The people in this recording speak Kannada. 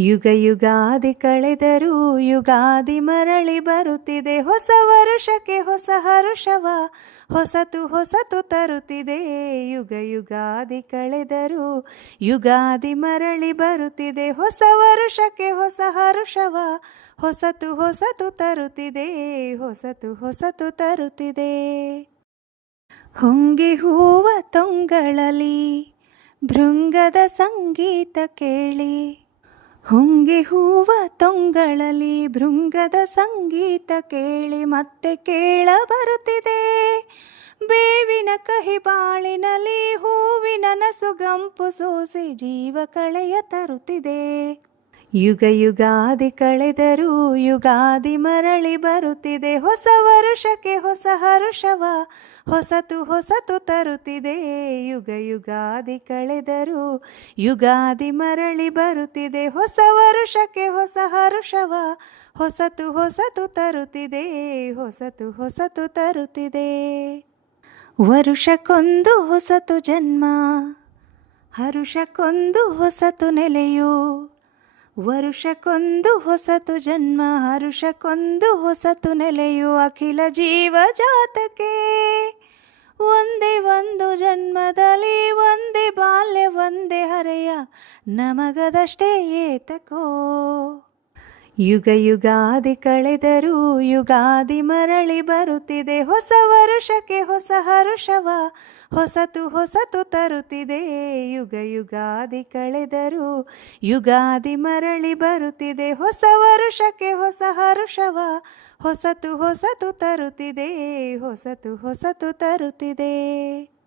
ಯುಗ ಯುಗಾದಿ ಕಳೆದರೂ ಯುಗಾದಿ ಮರಳಿ ಬರುತ್ತಿದೆ. ಹೊಸ ವರುಷಕ್ಕೆ ಹೊಸ ಹರುಷವ ಹೊಸತು ಹೊಸತು ತರುತ್ತಿದೆ. ಯುಗ ಯುಗಾದಿ ಕಳೆದರೂ ಯುಗಾದಿ ಮರಳಿ ಬರುತ್ತಿದೆ. ಹೊಸ ವರುಷಕ್ಕೆ ಹೊಸ ಹರುಷವ ಹೊಸತು ಹೊಸತು ತರುತ್ತಿದೆ. ಹೊಸತು ಹೊಸತು ತರುತ್ತಿದೆ. ಹೊಂಗೆ ಹೂವ ತೊಂಗಳಲಿ ಭೃಂಗದ ಸಂಗೀತ ಕೇಳಿ. ಹೊಂಗೆ ಹೂವ ತೊಂಗಳಲಿ ಭೃಂಗದ ಸಂಗೀತ ಕೇಳಿ ಮತ್ತೆ ಕೇಳ ಬರುತ್ತಿದೆ. ಬೇವಿನ ಕಹಿ ಬಾಳಿನಲ್ಲಿ ಹೂವಿನ ನಸುಗಂಪು ಸೋಸಿ ಜೀವ ಕಳೆಯ ತರುತ್ತಿದೆ. ಯುಗ ಯುಗಾದಿ ಕಳೆದರೂ ಯುಗಾದಿ ಮರಳಿ ಬರುತ್ತಿದೆ. ಹೊಸ ವರುಷಕ್ಕೆ ಹೊಸ ಹರುಷವ ಹೊಸತು ಹೊಸತು ತರುತ್ತಿದೆ. ಯುಗ ಯುಗಾದಿ ಕಳೆದರೂ ಯುಗಾದಿ ಮರಳಿ ಬರುತ್ತಿದೆ. ಹೊಸ ವರುಷಕ್ಕೆ ಹೊಸ ಹರುಷವ ಹೊಸತು ಹೊಸತು ತರುತ್ತಿದೆ. ಹೊಸತು ಹೊಸತು ತರುತ್ತಿದೆ. ವರುಷಕ್ಕೊಂದು ಹೊಸತು ಜನ್ಮ, ಹರುಷಕ್ಕೊಂದು ಹೊಸತು ನೆಲೆಯು. ವರುಷಕ್ಕೊಂದು ಹೊಸತು ಜನ್ಮ, ಹರುಷಕ್ಕೊಂದು ಹೊಸತು ನೆಲೆಯು. ಅಖಿಲ ಜೀವ ಜಾತಕ್ಕೆ ಒಂದೇ ಒಂದು ಜನ್ಮದಲ್ಲಿ ಒಂದೇ ಬಾಲ್ಯ ಒಂದೇ ಹರೆಯ ನಮಗದಷ್ಟೇ ಏತಕೋ. ಯುಗ ಯುಗಾದಿ ಕಳೆದರೂ ಯುಗಾದಿ ಮರಳಿ ಬರುತ್ತಿದೆ. ಹೊಸ ವರುಷಕ್ಕೆ ಹೊಸ ಹರುಷವ ಹೊಸತು ಹೊಸತು ತರುತ್ತಿದೆ. ಯುಗ ಯುಗಾದಿ ಕಳೆದರೂ ಯುಗಾದಿ ಮರಳಿ ಬರುತ್ತಿದೆ. ಹೊಸ ವರುಷಕ್ಕೆ ಹೊಸ ಹರುಷವ ಹೊಸತು ಹೊಸತು ತರುತ್ತಿದೆ. ಹೊಸತು ಹೊಸತು ತರುತ್ತಿದೆ.